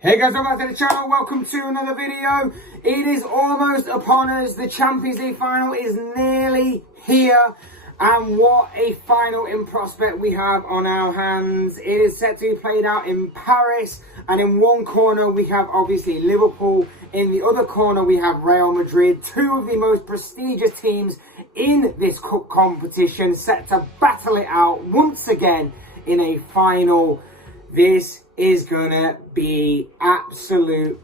Hey guys, welcome back to the channel. Welcome to another video. It is almost upon us. The Champions League final is nearly here. And what a final in prospect we have on our hands. It is set to be played out in Paris. And in one corner we have obviously Liverpool. In the other corner we have Real Madrid. Two of the most prestigious teams in this cup competition, set to battle it out once again in a final. This is going to be absolute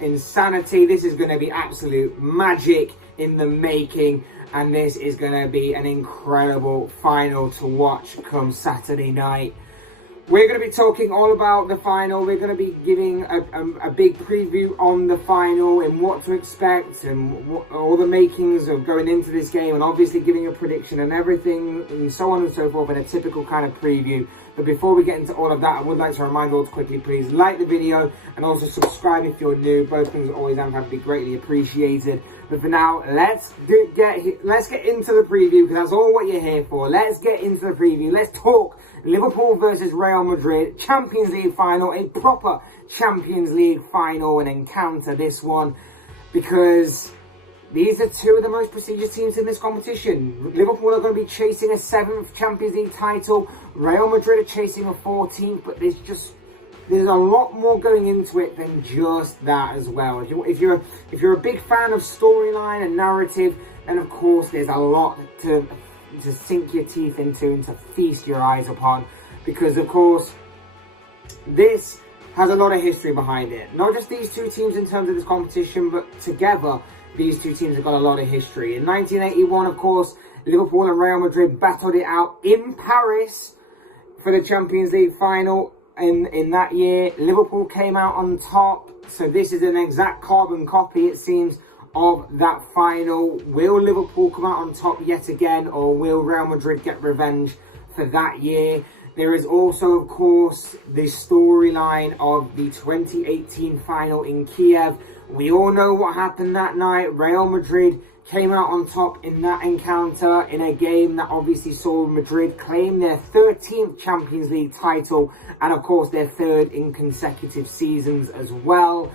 insanity. This is going to be absolute magic in the making. And this is going to be an incredible final to watch come Saturday night. We're going to be talking all about the final. We're going to be giving a big preview on the final and what to expect and all the makings of going into this game, and obviously giving a prediction and everything and so on and so forth in a typical kind of preview. But before we get into all of that, I would like to remind you all to quickly please like the video and also subscribe if you're new. Both things are always and have to be greatly appreciated. But for now, let's get into the preview, because that's all what you're here for. Let's get into the preview. Let's talk Liverpool versus Real Madrid, Champions League final, a proper Champions League final, and encounter this one, because these are two of the most prestigious teams in this competition. Liverpool are going to be chasing a 7th Champions League title. Real Madrid are chasing a 14th, but there's a lot more going into it than just that as well. If you're a big fan of storyline and narrative, then of course there's a lot to sink your teeth into and to feast your eyes upon, because of course this has a lot of history behind it. Not just these two teams in terms of this competition, but together these two teams have got a lot of history. In 1981, of course, Liverpool and Real Madrid battled it out in Paris for the Champions League final. In that year, Liverpool came out on top. So this is an exact carbon copy, it seems, of that final. Will Liverpool come out on top yet again, or will Real Madrid get revenge for that year? There is also, of course, the storyline of the 2018 final in Kiev. We all know what happened that night. Real Madrid came out on top in that encounter, in a game that obviously saw Madrid claim their 13th Champions League title, and of course their 3rd in consecutive seasons as well.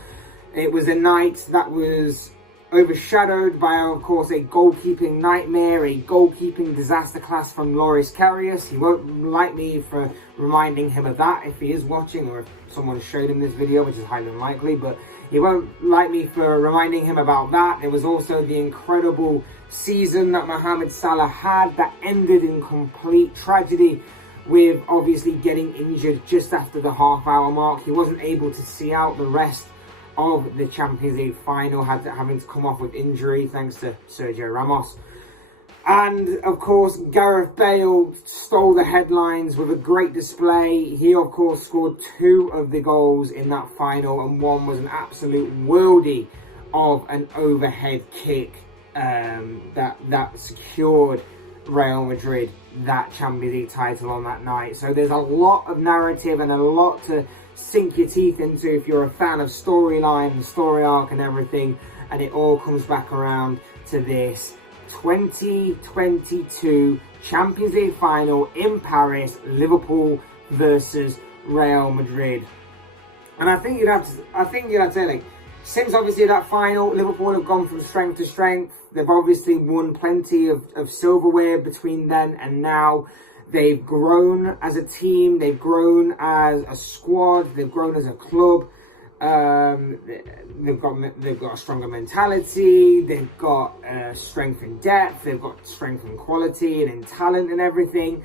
It was a night that was overshadowed by, of course, a goalkeeping nightmare, a goalkeeping disaster class from Loris Karius. He won't like me for reminding him of that if he is watching, or if someone showed him this video, which is highly unlikely, but he won't like me for reminding him about that. There was also the incredible season that Mohamed Salah had that ended in complete tragedy, with obviously getting injured just after the half-hour mark. He wasn't able to see out the rest of the Champions League final, having to come off with injury thanks to Sergio Ramos. And of course, Gareth Bale stole the headlines with a great display. He of course scored 2 of the goals in that final, and one was an absolute worldie of an overhead kick that secured Real Madrid that Champions League title on that night. So there's a lot of narrative and a lot to sink your teeth into if you're a fan of storyline and story arc and everything, and it all comes back around to this 2022 Champions League final in Paris, Liverpool versus Real Madrid. And I think you'd have to say, like, since obviously that final, Liverpool have gone from strength to strength. They've obviously won plenty of silverware between then and now. They've grown as a team, they've grown as a squad, they've grown as a club. They've got a stronger mentality, they've got strength in depth, they've got strength in quality and in talent and everything.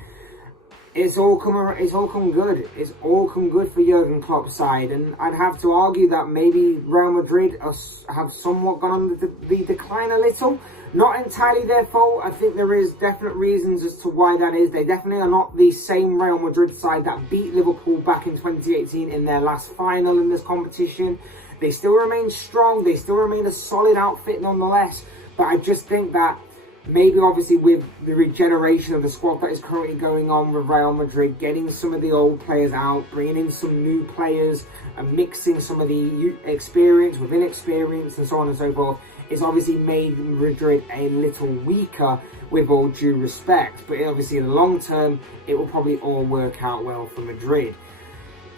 It's all come good. It's all come good for Jurgen Klopp's side, and I'd have to argue that maybe Real Madrid have somewhat gone on the decline a little. Not entirely their fault. I think there is definite reasons as to why that is. They definitely are not the same Real Madrid side that beat Liverpool back in 2018 in their last final in this competition. They still remain strong. They still remain a solid outfit nonetheless. But I just think that maybe obviously with the regeneration of the squad that is currently going on with Real Madrid, getting some of the old players out, bringing in some new players, and mixing some of the experience with inexperience and so on and so forth, it's obviously made Madrid a little weaker, with all due respect. But obviously in the long term, it will probably all work out well for Madrid.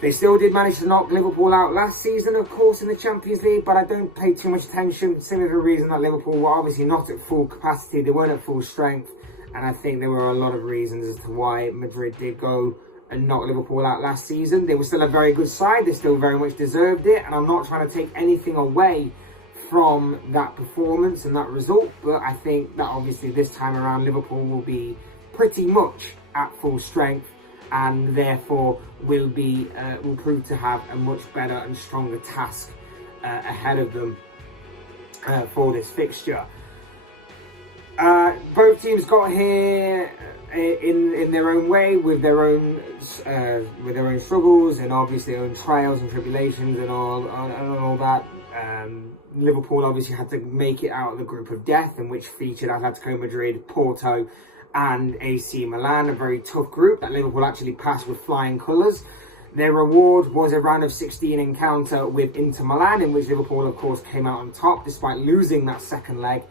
They still did manage to knock Liverpool out last season, of course, in the Champions League, but I don't pay too much attention, simply for the reason that Liverpool were obviously not at full capacity, they weren't at full strength, and I think there were a lot of reasons as to why Madrid did go and knock Liverpool out last season. They were still a very good side, they still very much deserved it, and I'm not trying to take anything away from that performance and that result, but I think that obviously this time around Liverpool will be pretty much at full strength, and therefore will prove to have a much better and stronger task ahead of them for this fixture. Both teams got here in their own way, with their own struggles and obviously their own trials and tribulations and all that. Liverpool obviously had to make it out of the group of death, in which featured Atletico Madrid, Porto and AC Milan, a very tough group that Liverpool actually passed with flying colours. Their reward was a round of 16 encounter with Inter Milan, in which Liverpool of course came out on top despite losing that second leg,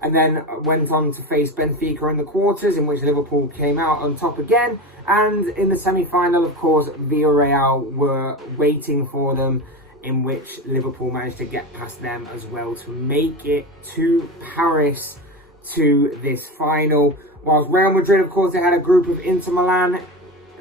and then went on to face Benfica in the quarters, in which Liverpool came out on top again, and in the semi-final of course Villarreal were waiting for them, in which Liverpool managed to get past them as well to make it to Paris to this final. Whilst Real Madrid, of course, they had a group of Inter Milan,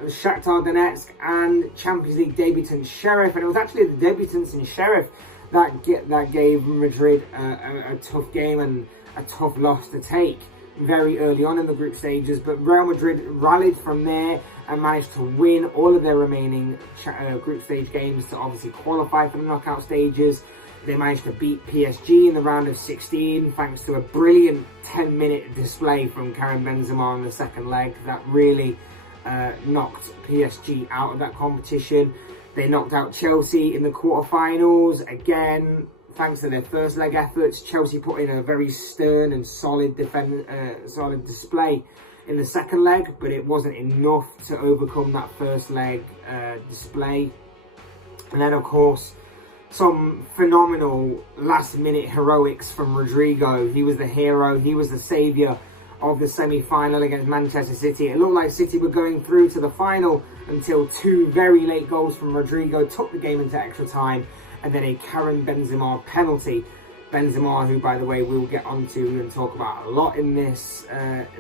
Shakhtar Donetsk and Champions League debutant Sheriff, and it was actually the debutants in Sheriff that gave Madrid a tough game and a tough loss to take very early on in the group stages, but Real Madrid rallied from there and managed to win all of their remaining group stage games to obviously qualify for the knockout stages. They managed to beat PSG in the round of 16 thanks to a brilliant 10-minute display from Karim Benzema in the second leg that really knocked PSG out of that competition. They knocked out Chelsea in the quarterfinals. Again, thanks to their first leg efforts, Chelsea put in a very stern and solid display in the second leg, but it wasn't enough to overcome that first leg display. And then, of course, some phenomenal last-minute heroics from Rodrigo. He was the hero, he was the saviour of the semi-final against Manchester City. It looked like City were going through to the final until two very late goals from Rodrigo took the game into extra time, and then a Karim Benzema penalty. Benzema, who by the way we'll get onto and talk about a lot in this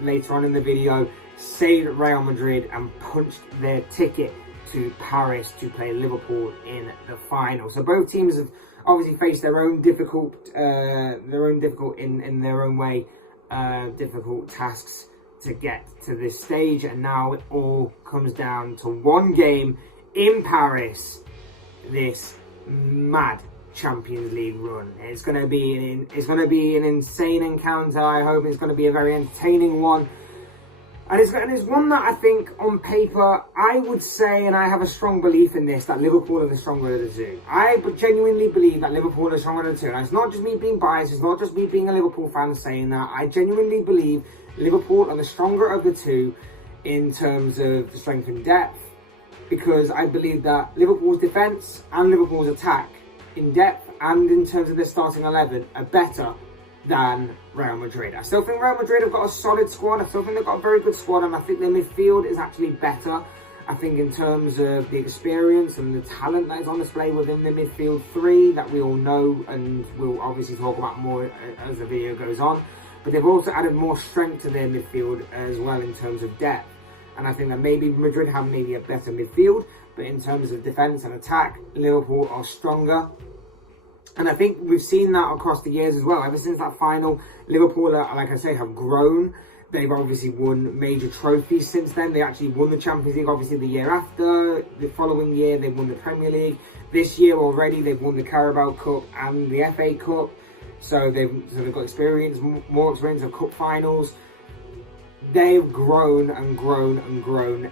later on in the video, saved Real Madrid and punched their ticket to Paris to play Liverpool in the final. So both teams have obviously faced their own difficult tasks to get to this stage, and now it all comes down to one game in Paris. This mad Champions League run. It's going to be an insane encounter. I hope it's going to be a very entertaining one. And it's one that I think, on paper, I would say, and I have a strong belief in this, that Liverpool are the stronger of the two. I genuinely believe that Liverpool are stronger of the two. And it's not just me being biased, it's not just me being a Liverpool fan saying that. I genuinely believe Liverpool are the stronger of the two in terms of the strength and depth, because I believe that Liverpool's defence and Liverpool's attack in depth and in terms of their starting 11 are better than Real Madrid. I still think Real Madrid have got a solid squad. I still think they've got a very good squad, and I think their midfield is actually better. I think in terms of the experience and the talent that is on display within the midfield three that we all know and we'll obviously talk about more as the video goes on. But they've also added more strength to their midfield as well in terms of depth. And I think that maybe Madrid have maybe a better midfield, but in terms of defence and attack, Liverpool are stronger. And I think we've seen that across the years as well. Ever since that final, Liverpool, like I say, have grown. They've obviously won major trophies since then. They actually won the Champions League, obviously, the year after. The following year, they won the Premier League. This year already, they've won the Carabao Cup and the FA Cup. So they've got experience, more experience of cup finals. They've grown and grown and grown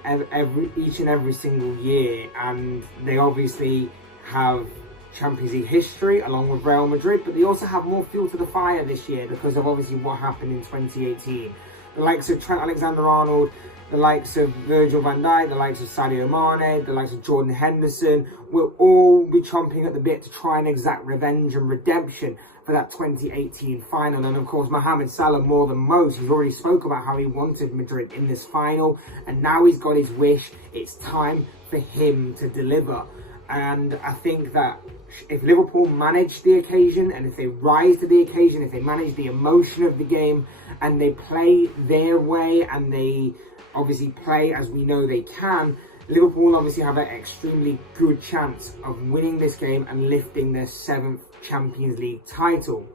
each and every single year. And they obviously have Champions League history along with Real Madrid, but they also have more fuel to the fire this year because of obviously what happened in 2018. The likes of Trent Alexander-Arnold, the likes of Virgil van Dijk, the likes of Sadio Mane, the likes of Jordan Henderson will all be chomping at the bit to try and exact revenge and redemption for that 2018 final. And of course, Mohamed Salah, more than most, he's already spoke about how he wanted Madrid in this final, and now he's got his wish. It's time for him to deliver. And I think that if Liverpool manage the occasion, and if they rise to the occasion, if they manage the emotion of the game, and they play their way, and they obviously play as we know they can, Liverpool will obviously have an extremely good chance of winning this game and lifting their 7th Champions League title.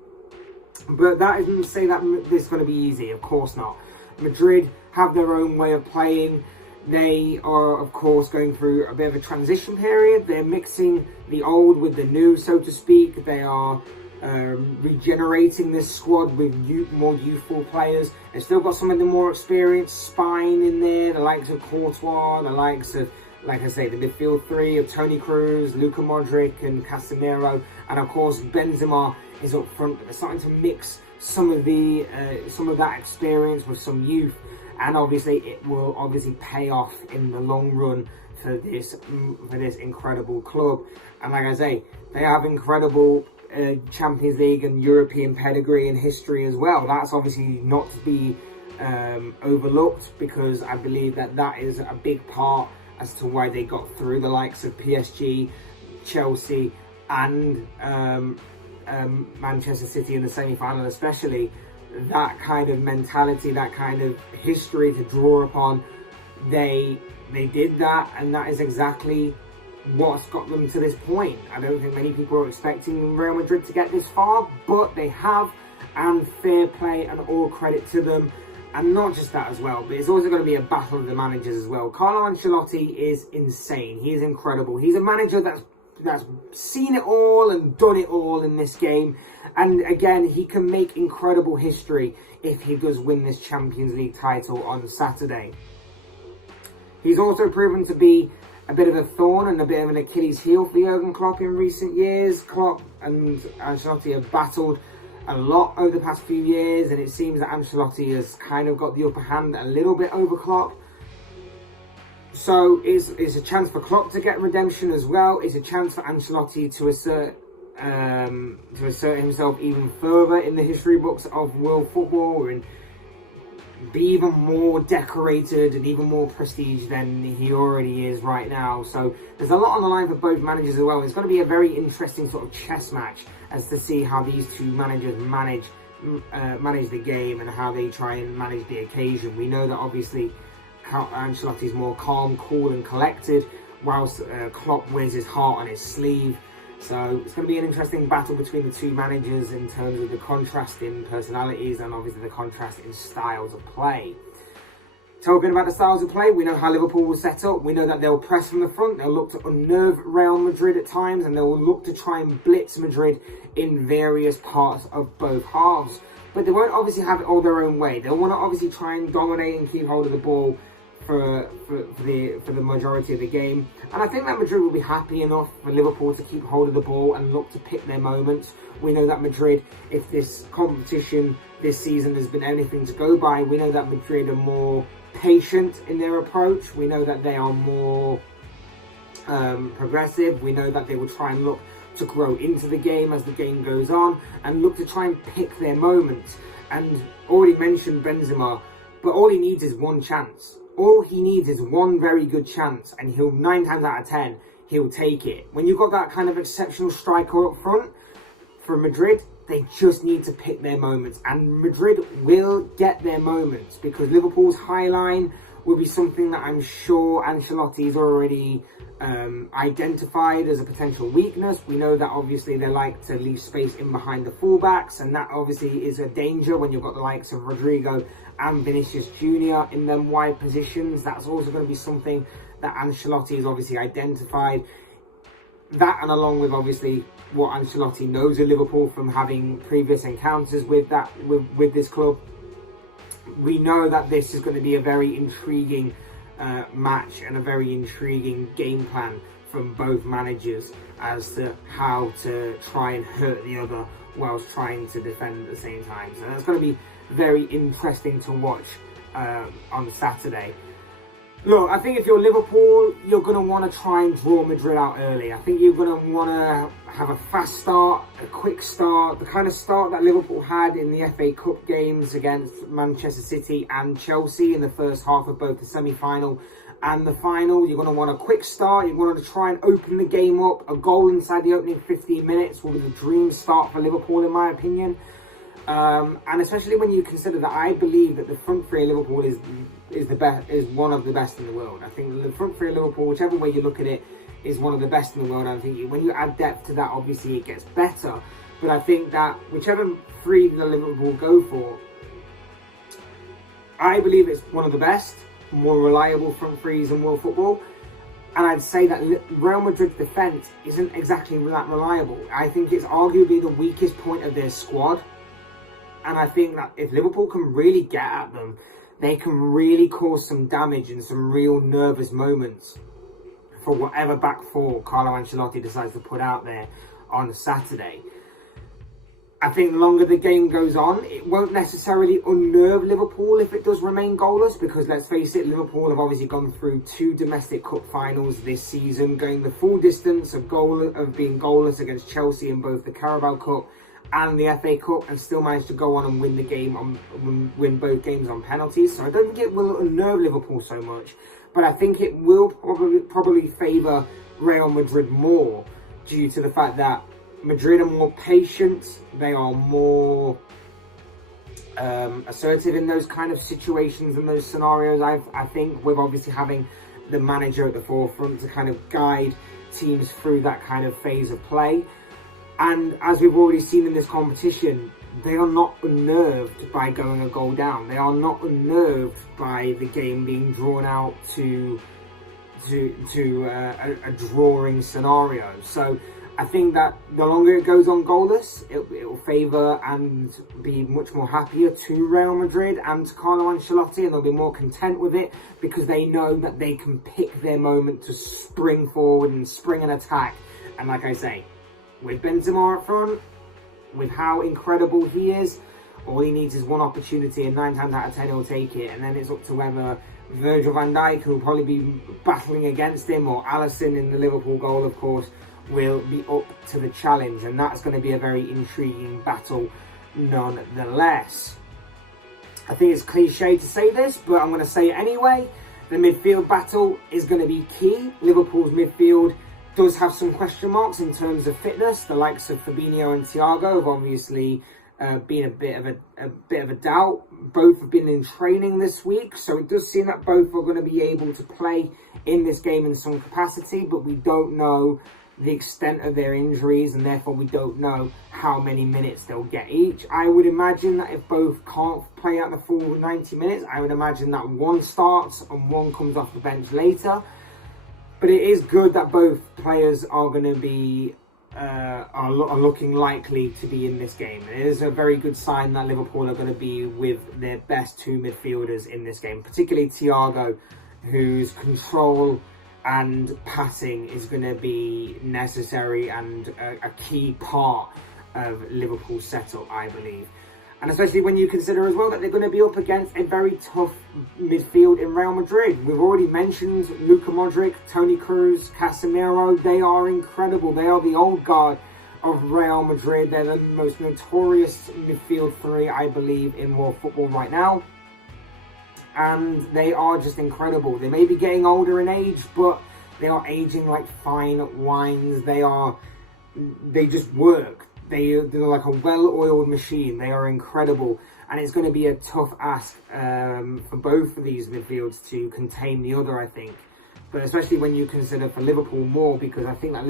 But that isn't to say that this is going to be easy, of course not. Madrid have their own way of playing. They are, of course, going through a bit of a transition period. They're mixing the old with the new, so to speak. They are regenerating this squad with more youthful players. They've still got some of the more experienced spine in there, the likes of Courtois, the likes of, like I say, the midfield three of Toni Kroos, Luka Modric and Casemiro, and of course Benzema is up front. They're starting to mix some of that experience with some youth, and obviously it will obviously pay off in the long run for this incredible club. And like I say, they have incredible Champions League and European pedigree and history as well. That's obviously not to be overlooked, because I believe that is a big part as to why they got through the likes of PSG, Chelsea and Manchester City in the semi-final. Especially that kind of mentality, that kind of history to draw upon. They did that, and that is exactly what's got them to this point. I don't think many people are expecting Real Madrid to get this far, but they have, and fair play and all credit to them. And not just that as well, but it's also going to be a battle of the managers as well. Carlo Ancelotti is insane. He is incredible. He's a manager that's seen it all and done it all in this game. And again, he can make incredible history if he does win this Champions League title on Saturday. He's also proven to be a bit of a thorn and a bit of an Achilles heel for Jurgen Klopp in recent years. Klopp and Ancelotti have battled a lot over the past few years, and it seems that Ancelotti has kind of got the upper hand a little bit over Klopp. So it's a chance for Klopp to get redemption as well. It's a chance for Ancelotti to assert himself even further in the history books of world football and be even more decorated and even more prestige than he already is right now. So there's a lot on the line for both managers as well. It's going to be a very interesting sort of chess match as to see how these two managers manage the game and how they try and manage the occasion. We know that obviously Ancelotti is more calm, cool and collected, whilst Klopp wears his heart on his sleeve. So it's going to be an interesting battle between the two managers in terms of the contrast in personalities and obviously the contrast in styles of play. Talking about the styles of play, we know how Liverpool will set up. We know that they'll press from the front. They'll look to unnerve Real Madrid at times, and they'll look to try and blitz Madrid in various parts of both halves. But they won't obviously have it all their own way. They'll want to obviously try and dominate and keep hold of the ball for the majority of the game. And I think that Madrid will be happy enough for Liverpool to keep hold of the ball and look to pick their moments. We know that Madrid, if this competition this season has been anything to go by, we know that Madrid are more patient in their approach. We know that they are more progressive. We know that they will try and look to grow into the game as the game goes on and look to try and pick their moments. And already mentioned Benzema, but all he needs is one chance. All he needs is one very good chance, and he'll 9 times out of 10 he'll take it. When you've got that kind of exceptional striker up front for Madrid, they just need to pick their moments, and Madrid will get their moments because Liverpool's high line will be something that I'm sure Ancelotti's already identified as a potential weakness. We know that obviously they like to leave space in behind the fullbacks, and that obviously is a danger when you've got the likes of Rodrigo and Vinicius Jr. in them wide positions. That's also going to be something that Ancelotti has obviously identified. That, and along with obviously what Ancelotti knows of Liverpool from having previous encounters with this club, we know that this is going to be a very intriguing match and a very intriguing game plan from both managers as to how to try and hurt the other whilst trying to defend at the same time. So that's going to be very interesting to watch on Saturday. Look, I think if you're Liverpool, you're going to want to try and draw Madrid out early. I think you're going to want to have a fast start, a quick start, the kind of start that Liverpool had in the FA Cup games against Manchester City and Chelsea in the first half of both the semi-final and the final. You're going to want a quick start. You're going to try and open the game up. A goal inside the opening 15 minutes will be the dream start for Liverpool, in my opinion. And especially when you consider that I believe that the front three of Liverpool is the best, is one of the best in the world. I think the front three of Liverpool, whichever way you look at it, is one of the best in the world. I think when you add depth to that, obviously it gets better. But I think that whichever three the Liverpool go for, I believe it's one of the best, more reliable front threes in world football. And I'd say that Real Madrid's defence isn't exactly that reliable. I think it's arguably the weakest point of their squad. And I think that if Liverpool can really get at them, they can really cause some damage and some real nervous moments for whatever back four Carlo Ancelotti decides to put out there on Saturday. I think the longer the game goes on, it won't necessarily unnerve Liverpool if it does remain goalless, because let's face it, Liverpool have obviously gone through 2 domestic cup finals this season, going the full distance of being goalless against Chelsea in both the Carabao Cup and the FA Cup, and still managed to go on and win both games on penalties. So I don't think it will unnerve Liverpool so much, but I think it will probably favour Real Madrid more, due to the fact that Madrid are more patient, they are more assertive in those kind of situations and those scenarios. I think with obviously having the manager at the forefront to kind of guide teams through that kind of phase of play. And as we've already seen in this competition, they are not unnerved by going a goal down. They are not unnerved by the game being drawn out to a drawing scenario. So I think that the longer it goes on goalless, it will favour and be much more happier to Real Madrid and to Carlo Ancelotti, and they'll be more content with it because they know that they can pick their moment to spring forward and spring an attack. And like I say, with Benzema up front, with how incredible he is, all he needs is one opportunity, and 9 times out of 10 he'll take it. And then it's up to whether Virgil van Dijk, who will probably be battling against him, or Alisson in the Liverpool goal, of course, will be up to the challenge. And that's going to be a very intriguing battle nonetheless. I think it's cliche to say this, but I'm going to say it anyway. The midfield battle is going to be key. Liverpool's midfield does have some question marks in terms of fitness. The likes of Fabinho and Thiago have obviously been a bit of a doubt. Both have been in training this week, so it does seem that both are going to be able to play in this game in some capacity, but we don't know the extent of their injuries, and therefore we don't know how many minutes they'll get each. I would imagine that if both can't play out the full 90 minutes, I would imagine that one starts and one comes off the bench later. But it is good that both players are going to be are looking likely to be in this game. It is a very good sign that Liverpool are going to be with their best 2 midfielders in this game, particularly Thiago, whose control and passing is going to be necessary and a key part of Liverpool's setup, I believe. And especially when you consider as well that they're going to be up against a very tough midfield in Real Madrid. We've already mentioned Luka Modric, Toni Kroos, Casemiro. They are incredible. They are the old guard of Real Madrid. They're the most notorious midfield 3, I believe, in world football right now. And they are just incredible. They may be getting older in age, but they are aging like fine wines. They just work. They're like a well-oiled machine. They are incredible. And it's going to be a tough ask for both of these midfields to contain the other, I think. But especially when you consider for Liverpool more, because I think that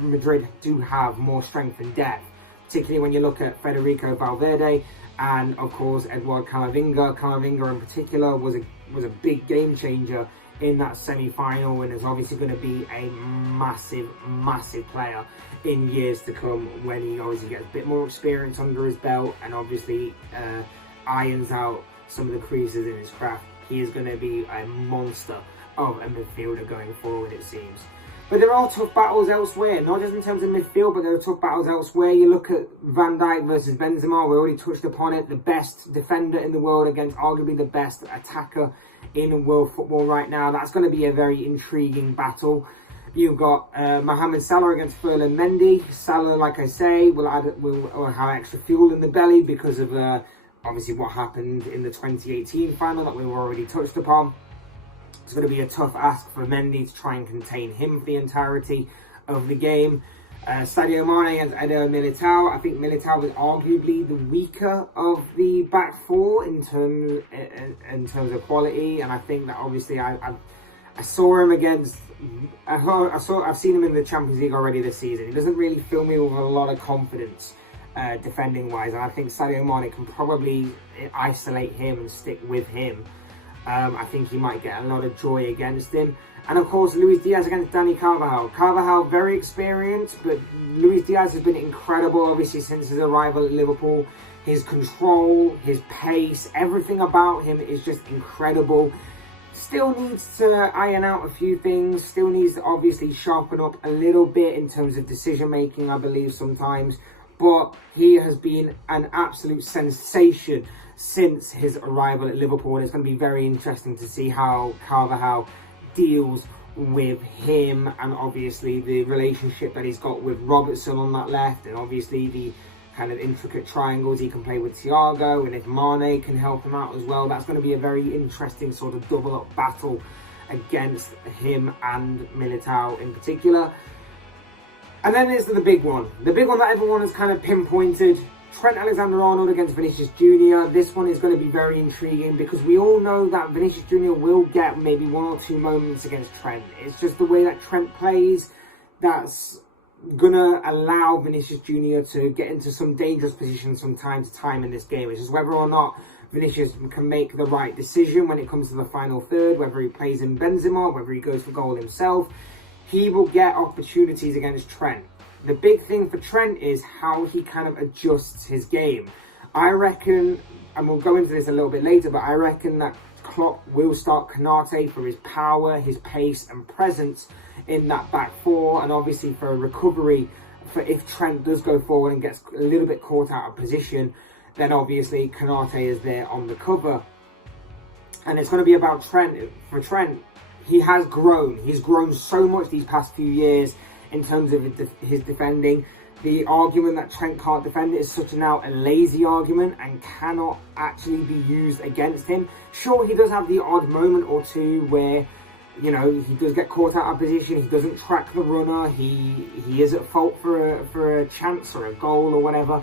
Madrid do have more strength and depth. Particularly when you look at Federico Valverde and, of course, Eduard Camavinga. Camavinga in particular was a big game changer in that semi-final, and is obviously going to be a massive, massive player in years to come when he obviously gets a bit more experience under his belt and obviously irons out some of the creases in his craft. He is going to be a monster of a midfielder going forward, it seems. But there are tough battles elsewhere, not just in terms of midfield, but there are tough battles elsewhere. You look at Van Dijk versus Benzema, we already touched upon it. The best defender in the world against arguably the best attacker in world football right now. That's going to be a very intriguing battle. You've got Mohamed Salah against Ferland Mendy. Salah, like I say, will have extra fuel in the belly because of obviously what happened in the 2018 final that we've already touched upon. It's going to be a tough ask for Mendy to try and contain him for the entirety of the game. Sadio Mane against Eder Militao. I think Militao was arguably the weaker of the back four in terms of quality, and I think that obviously I saw him against. I've seen him in the Champions League already this season. He doesn't really fill me with a lot of confidence defending wise, and I think Sadio Mane can probably isolate him and stick with him. I think he might get a lot of joy against him. And of course, Luis Diaz against Dani Carvajal. Carvajal, very experienced, but Luis Diaz has been incredible, obviously, since his arrival at Liverpool. His control, his pace, everything about him is just incredible. Still needs to iron out a few things. Still needs to obviously sharpen up a little bit in terms of decision-making, I believe, sometimes. But he has been an absolute sensation since his arrival at Liverpool. And it's going to be very interesting to see how Carvajal deals with him, and obviously the relationship that he's got with Robertson on that left, and obviously the kind of intricate triangles he can play with Thiago, and if Mane can help him out as well. That's going to be a very interesting sort of double-up battle against him and Militao in particular. And then there's the big one that everyone has kind of pinpointed. Trent Alexander-Arnold against Vinicius Jr. This one is going to be very intriguing because we all know that Vinicius Jr. will get maybe one or two moments against Trent. It's just the way that Trent plays that's going to allow Vinicius Jr. to get into some dangerous positions from time to time in this game. It's just whether or not Vinicius can make the right decision when it comes to the final third, whether he plays in Benzema, whether he goes for goal himself. He will get opportunities against Trent. The big thing for Trent is how he kind of adjusts his game. I reckon, and we'll go into this a little bit later, but I reckon that Klopp will start Konate for his power, his pace and presence in that back four, and obviously for a recovery, for if Trent does go forward and gets a little bit caught out of position, then obviously Konate is there on the cover. And it's going to be about Trent. For Trent, he has grown. He's grown so much these past few years in terms of his defending. The argument that Trent can't defend is such now a lazy argument and cannot actually be used against him. Sure, he does have the odd moment or two where, you know, he does get caught out of position, he doesn't track the runner, he is at fault for a chance or a goal or whatever,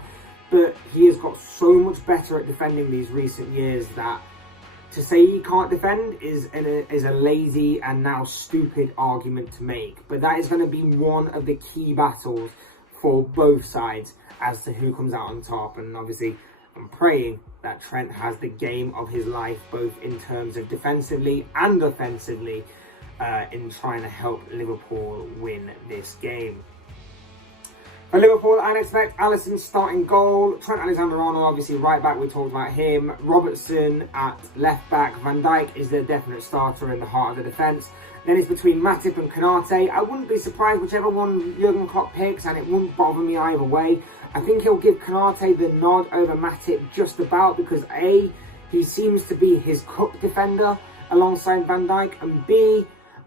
but he has got so much better at defending these recent years that to say he can't defend is a lazy and now stupid argument to make. But that is going to be one of the key battles for both sides as to who comes out on top. And obviously, I'm praying that Trent has the game of his life, both in terms of defensively and offensively, in trying to help Liverpool win this game. For Liverpool, I'd expect Alisson starting goal. Trent Alexander-Arnold, obviously right back, we talked about him. Robertson at left back. Van Dijk is the definite starter in the heart of the defence. Then it's between Matip and Konate. I wouldn't be surprised whichever one Jurgen Klopp picks, and it wouldn't bother me either way. I think he'll give Konate the nod over Matip just about because A, he seems to be his cup defender alongside Van Dijk, and B,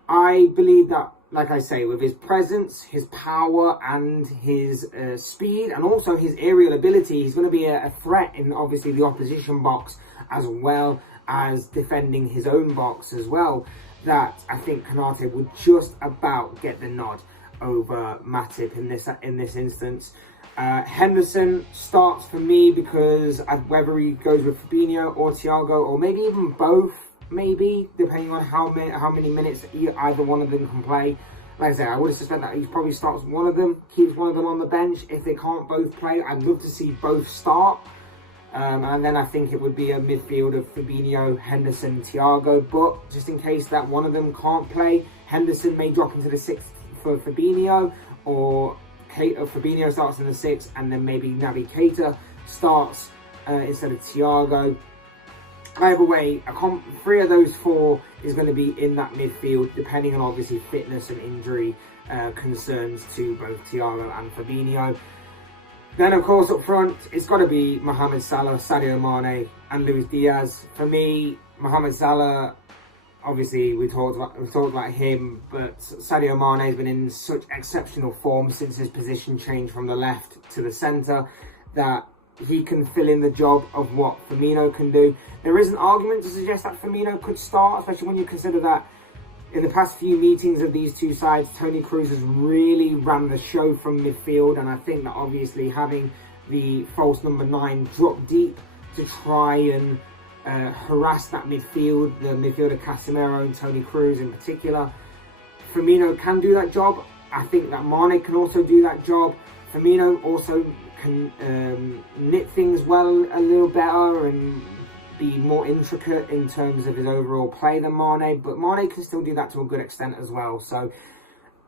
I believe that, like I say, with his presence, his power and his speed and also his aerial ability, he's going to be a threat in obviously the opposition box as well as defending his own box as well, that I think Konate would just about get the nod over Matip in this instance. Henderson starts for me because whether he goes with Fabinho or Thiago or maybe even both, maybe depending on how many minutes either one of them can play. Like I said, I would suspect that he probably starts one of them, keeps one of them on the bench. If they can't both play, I'd love to see both start. And then I think it would be a midfield of Fabinho, Henderson, Thiago. But just in case that one of them can't play, Henderson may drop into the 6th for Fabinho, or Fabinho starts in the 6th, and then maybe Naby Keita starts instead of Thiago. Either way, three of those four is going to be in that midfield, depending on obviously fitness and injury concerns to both Thiago and Fabinho. Then, of course, up front, it's got to be Mohamed Salah, Sadio Mane and Luis Diaz. For me, Mohamed Salah, obviously we talked about him, but Sadio Mane has been in such exceptional form since his position changed from the left to the centre that he can fill in the job of what Firmino can do. There is an argument to suggest that Firmino could start, especially when you consider that in the past few meetings of these two sides, Toni Kroos has really ran the show from midfield, and I think that obviously having the false number 9 drop deep to try and harass that midfield, the midfield of Casemiro and Toni Kroos in particular, Firmino can do that job. I think that Mane can also do that job. Firmino also can knit things well a little better and be more intricate in terms of his overall play than Mane, but Mane can still do that to a good extent as well. So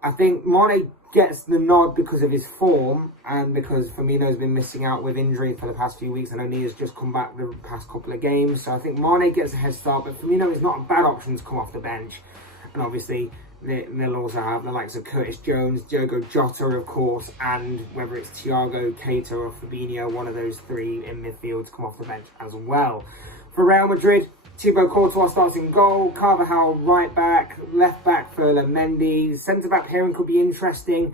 I think Mane gets the nod because of his form and because Firmino's been missing out with injury for the past few weeks. I know he has just come back the past couple of games, so I think Mane gets a head start, but Firmino is not a bad option to come off the bench. And obviously they'll also have the likes of Curtis Jones, Diogo Jota of course, and whether it's Thiago, Keita or Fabinho, one of those three in midfield to come off the bench as well. For Real Madrid, Thibaut Courtois starts in goal, Carvajal right back, left back for Mendy, centre back pairing could be interesting.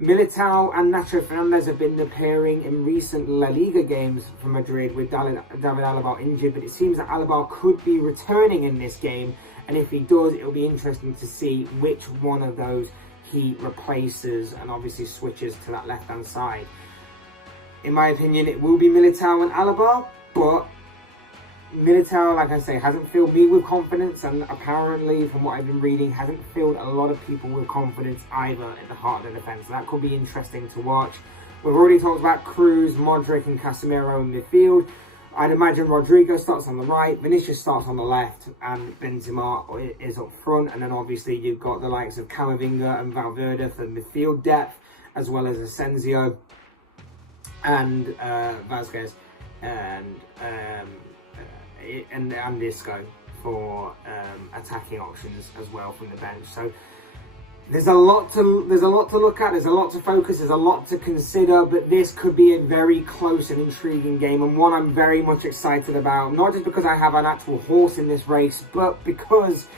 Militao and Nacho Fernandez have been the pairing in recent La Liga games for Madrid with David Alaba injured, but it seems that Alaba could be returning in this game, and if he does, it'll be interesting to see which one of those he replaces and obviously switches to that left hand side. In my opinion, it will be Militao and Alaba, but Militao, like I say, hasn't filled me with confidence, and apparently, from what I've been reading, hasn't filled a lot of people with confidence either in the heart of the defence. So that could be interesting to watch. We've already talked about Kroos, Modric and Casemiro in midfield. I'd imagine Rodrigo starts on the right, Vinicius starts on the left, and Benzema is up front. And then obviously you've got the likes of Camavinga and Valverde for midfield depth, as well as Asensio and Vazquez and Isco for attacking options as well from the bench. So there's a lot to look at, there's a lot to focus, there's a lot to consider, but this could be a very close and intriguing game, and one I'm very much excited about, not just because I have an actual horse in this race, but because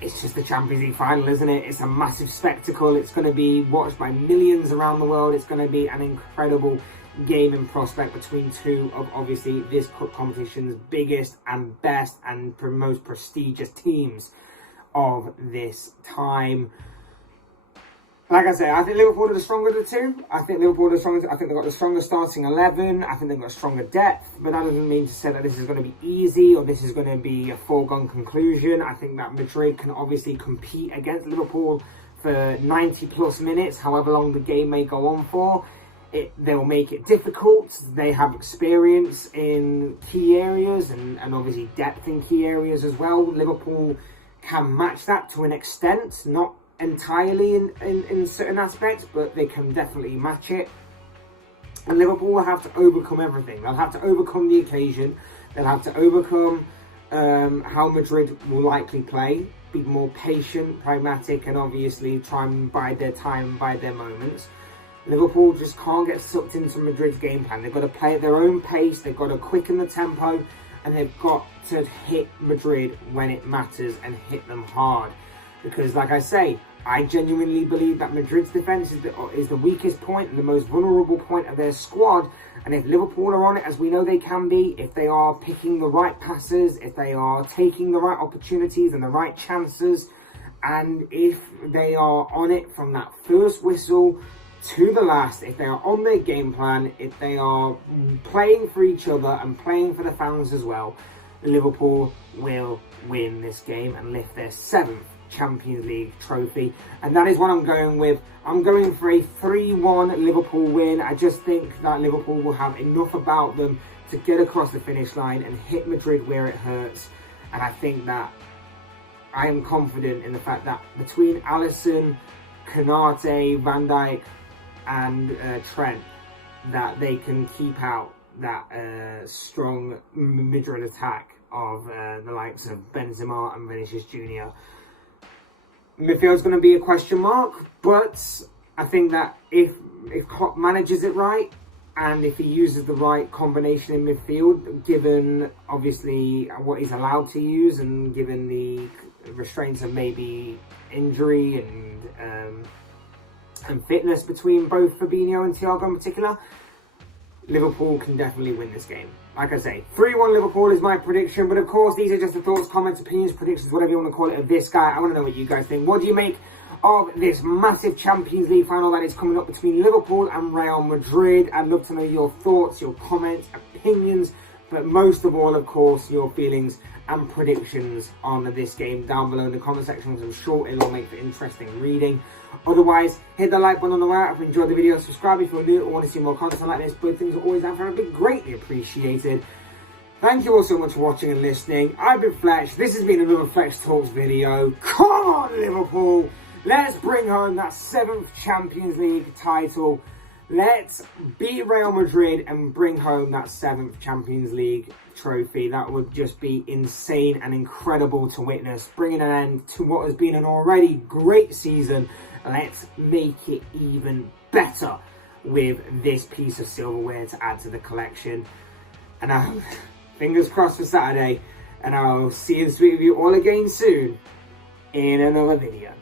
it's just the Champions League final, isn't it? It's a massive spectacle, it's going to be watched by millions around the world, it's going to be an incredible game in prospect between two of obviously this competition's biggest and best and most prestigious teams of this time. Like I say, I think Liverpool are the stronger of the two. I think Liverpool are the stronger. I think they've got the stronger starting 11. I think they've got stronger depth, but that doesn't mean to say that this is going to be easy or this is going to be a foregone conclusion. I think that Madrid can obviously compete against Liverpool for 90 plus minutes, however long the game may go on for. They'll make it difficult. They have experience in key areas and obviously depth in key areas as well. Liverpool can match that to an extent, not entirely in certain aspects, but they can definitely match it. And Liverpool will have to overcome everything. They'll have to overcome the occasion. They'll have to overcome how Madrid will likely play, be more patient, pragmatic, and obviously try and bide their time, bide their moments. Liverpool just can't get sucked into Madrid's game plan. They've got to play at their own pace, they've got to quicken the tempo, and they've got to hit Madrid when it matters and hit them hard. Because like I say, I genuinely believe that Madrid's defence is the weakest point and the most vulnerable point of their squad. And if Liverpool are on it, as we know they can be, if they are picking the right passes, if they are taking the right opportunities and the right chances, and if they are on it from that first whistle to the last, if they are on their game plan, if they are playing for each other and playing for the fans as well, Liverpool will win this game and lift their 7th Champions League trophy. And that is what I'm going with. I'm going for a 3-1 Liverpool win. I just think that Liverpool will have enough about them to get across the finish line and hit Madrid where it hurts. And I think that I am confident in the fact that between Alisson, Konate, Van Dijk and Trent, that they can keep out that strong Madrid attack of the likes of Benzema and Vinicius Jr. Midfield's going to be a question mark, but I think that if Klopp manages it right and if he uses the right combination in midfield, given obviously what he's allowed to use and given the restraints of maybe injury and fitness between both Fabinho and Thiago in particular, Liverpool can definitely win this game. Like I say, 3-1 Liverpool is my prediction, but of course these are just the thoughts, comments, opinions, predictions, whatever you want to call it, of this guy. I want to know what you guys think. What do you make of this massive Champions League final that is coming up between Liverpool and Real Madrid? I'd love to know your thoughts, your comments, opinions, but most of all, of course, your feelings and predictions on this game down below in the comment section, because I'm sure it'll make for interesting reading. Otherwise, hit the like button on the way out if you enjoyed the video, subscribe if you're new or want to see more content like this. But things are always out there, be greatly appreciated. Thank you all so much for watching and listening. I've been Fletch. This has been another Fletch Talks video. Come on, Liverpool! Let's bring home that 7th Champions League title. Let's beat Real Madrid and bring home that 7th Champions League trophy. That would just be insane and incredible to witness. Bringing an end to what has been an already great season. Let's make it even better with this piece of silverware to add to the collection. And fingers crossed for Saturday. And I'll see and speak with you all again soon in another video.